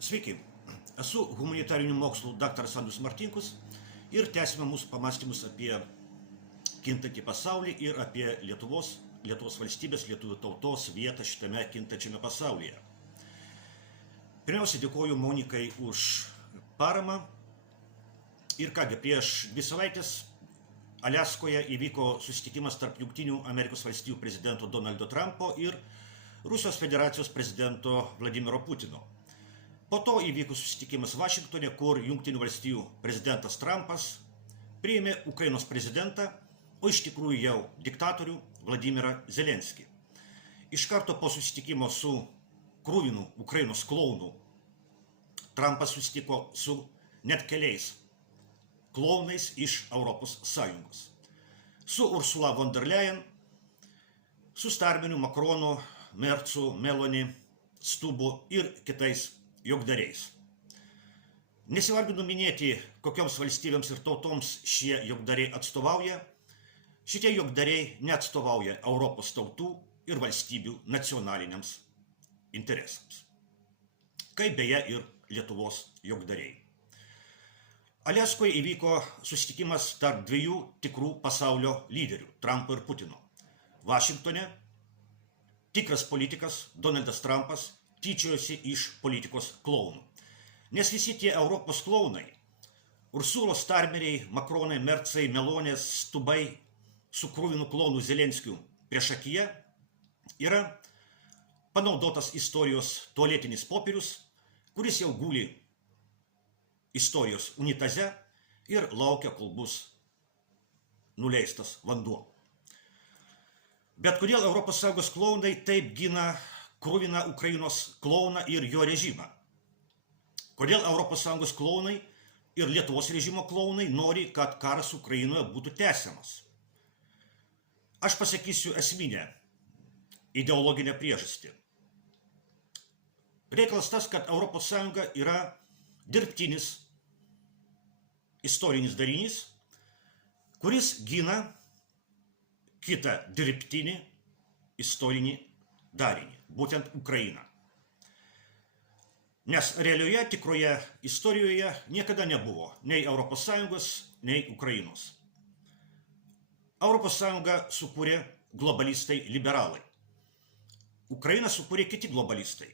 Sveiki, esu humanitarinių mokslų daktaras Andrius Martinkus ir tęsime mūsų pamastymus apie kintantį pasaulį ir apie Lietuvos valstybės, lietuvių tautos vietą šitame kintančiame pasaulyje. Pirmiausia, dėkoju Monikai už paramą. Ir kągi, prieš 2 savaitės Aliaskoje įvyko susitikimas tarp Jungtinių Amerikos valstijų prezidento Donaldo Trumpo ir Rusijos federacijos prezidento Vladimiro Putino. Po to įvyko susitikimas Vašingtone, kur Jungtinių valstijų prezidentas Trumpas priėmė Ukrainos prezidentą, o iš tikrųjų jau diktatorių Vladimirą Zelenskį. Iš karto po susitikimo su kruvinu Ukrainos klounu Trumpas susitiko su net keliais klounais iš Europos Sąjungos. Su Ursula von der Leyen, su Starmeniu, Makronu, Mercu, Meloni, Stubu ir kitais jogdariais. Nesivarginu minėti, kokioms valstybėms ir tautoms šie jogdariai atstovauja. Šitie jogdariai neatstovauja Europos tautų ir valstybių nacionaliniams interesams. Kaip beje ir Lietuvos jogdariai. Aliaskoje įvyko susitikimas tarp 2 tikrų pasaulio lyderių – Trumpo ir Putino. Vašingtone tikras politikas Donaldas Trumpas tyčiojosi iš politikos klounų. Nes visi tie Europos klounai – Ursulos Starmeriai, Makronai, Mercai, Melonės, Stubai su kruvinu klounu Zelenskiu priešakyje – yra panaudotas istorijos tualetinis popierius, kuris jau guli istorijos unitaze ir laukia, kol bus nuleistas vanduo. Bet kodėl ES klounai taip gina kruviną Ukrainos klouną ir jo režimą? Kodėl ES klounai ir Lietuvos režimo klounai nori, kad karas Ukrainoje būtų tęsiamas? Aš pasakysiu esminę ideologinę priežastį. Reikalas tas, kad ES yra dirbtinis istorinis darinys, kuris gina kitą dirbtinį istorinį darinį, būtent Ukrainą. Nes realioje, tikroje istorijoje niekada nebuvo nei ES, nei Ukrainos. ES sukūrė globalistai liberalai. Ukrainą sukūrė kiti globalistai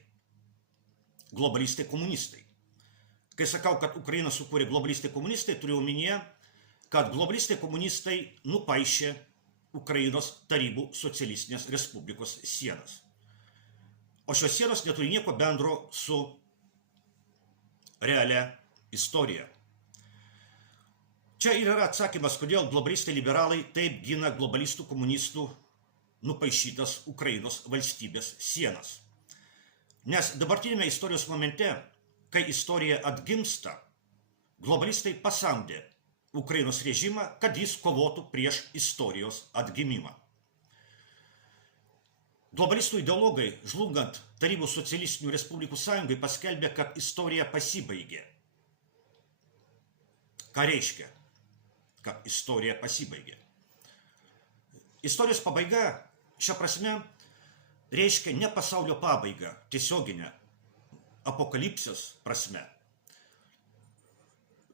komunistai. Kai sakau, kad Ukrainą sukūrė globalistai komunistai, turiu omenyje, kad globalistai komunistai nupaišė Ukrainos tarybų socialistinės respublikos sienas. O šios sienos neturi nieko bendro su realia istorija. Čia ir yra atsakymas, kodėl globalistai liberalai taip gina globalistų komunistų nupaišytas Ukrainos valstybės sienas. Nes dabartinėme istorijos momente, kai istorija atgimsta, globalistai pasamdė Ukrainos režimą, kad jis kovotų prieš istorijos atgimimą. Globalistų ideologai, žlungant Tarybų socialistinių respublikų sąjungai, paskelbė, kad istorija pasibaigė. Ką reiškia, kad istorija pasibaigė? Istorijos pabaiga, šia prasme, reiškia ne pasaulio pabaigą, tiesioginę, apokalipsės prasme.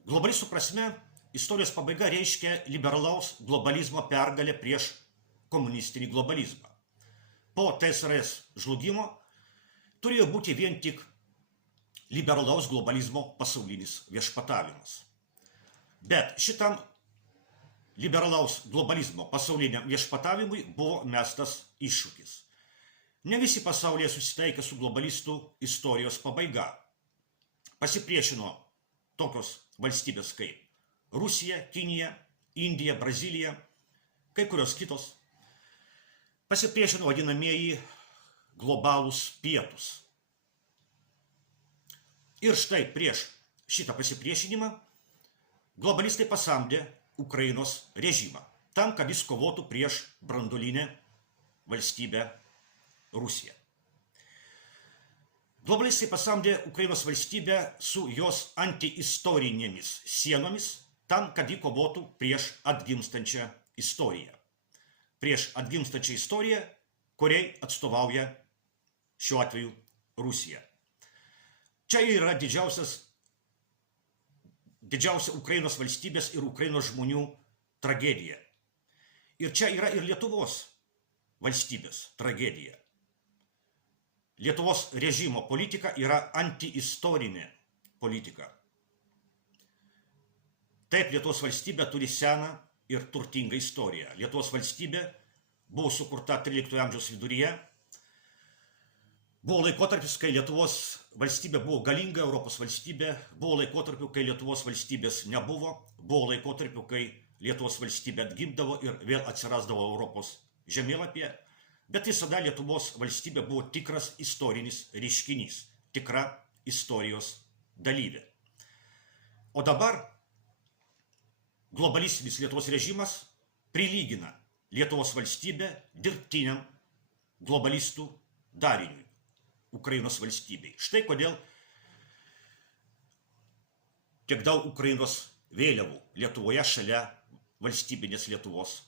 Globalistų prasme, istorijos pabaiga reiškia liberalaus globalizmo pergalę prieš komunistinį globalizmą. Po TSRS žlugimo turėjo būti vien tik liberalaus globalizmo pasaulinis viešpatavimas. Bet šitam liberalaus globalizmo pasauliniam viešpatavimui buvo mestas iššūkis. Ne visi pasaulyje susitaikė su globalistų istorijos pabaiga. Pasipriešino tokios valstybės kaip Rusija, Kinija, Indija, Brazilija, kai kurios kitos. Pasipriešino vadinamieji globalūs pietūs. Ir štai prieš šitą pasipriešinimą globalistai pasamdė Ukrainos režimą, tam, kad jis kovotų prieš branduolinę valstybę Rusiją. Globalistai pasamdė Ukrainos valstybę su jos antiistorinėmis sienomis, tam, kad ji kovotų prieš atgimstančią istoriją. Prieš atgimstančią istoriją, kuriai atstovauja šiuo atveju Rusija. Čia yra didžiausia Ukrainos valstybės ir Ukrainos žmonių tragedija. Ir čia yra ir Lietuvos valstybės tragedija. Lietuvos režimo politika yra antiistorinė politika. Taip, Lietuvos valstybė turi seną ir turtingą istoriją. Lietuvos valstybė buvo sukurta 13 amžiaus viduryje. Buvo laikotarpis, kai Lietuvos valstybė buvo galinga Europos valstybė. Buvo laikotarpių, kai Lietuvos valstybės nebuvo. Buvo laikotarpių, kai Lietuvos valstybė atgimdavo ir vėl atsirasdavo Europos žemėlapyje. Bet visada Lietuvos valstybė buvo tikras istorinis reiškinys, tikra istorijos dalyvė. O dabar globalistinis Lietuvos režimas prilygina Lietuvos valstybę dirbtiniam globalistų dariniui, Ukrainos valstybei. Štai kodėl tiek daug Ukrainos vėliavų Lietuvoje šalia valstybinės Lietuvos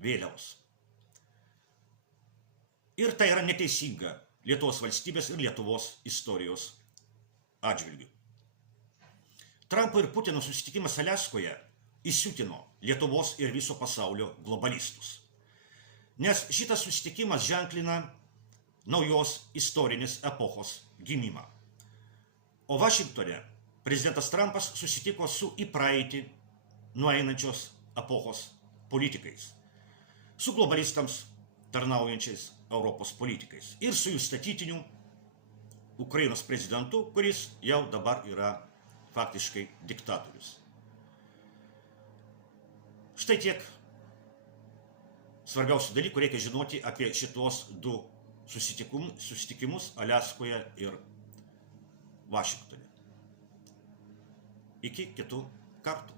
vėliavos. Ir tai yra neteisinga Lietuvos valstybės ir Lietuvos istorijos atžvilgių. Trampo ir Putino susitikimas Aliaskoje įsiutino Lietuvos ir viso pasaulio globalistus. Nes šitas susitikimas ženklina naujos istorinės epochos gimimą. O Vašingtone prezidentas Trumpas susitiko su į praeitį nueinančios epochos politikais, su globalistams tarnaujančiais Europos politikais ir su jų statytiniu Ukrainos prezidentu, kuris jau dabar yra faktiškai diktatorius. Štai tiek svarbiausių dalykų reikia žinoti apie šitos du susitikimus Aliaskoje ir Vašingtone. Iki kitų kartų.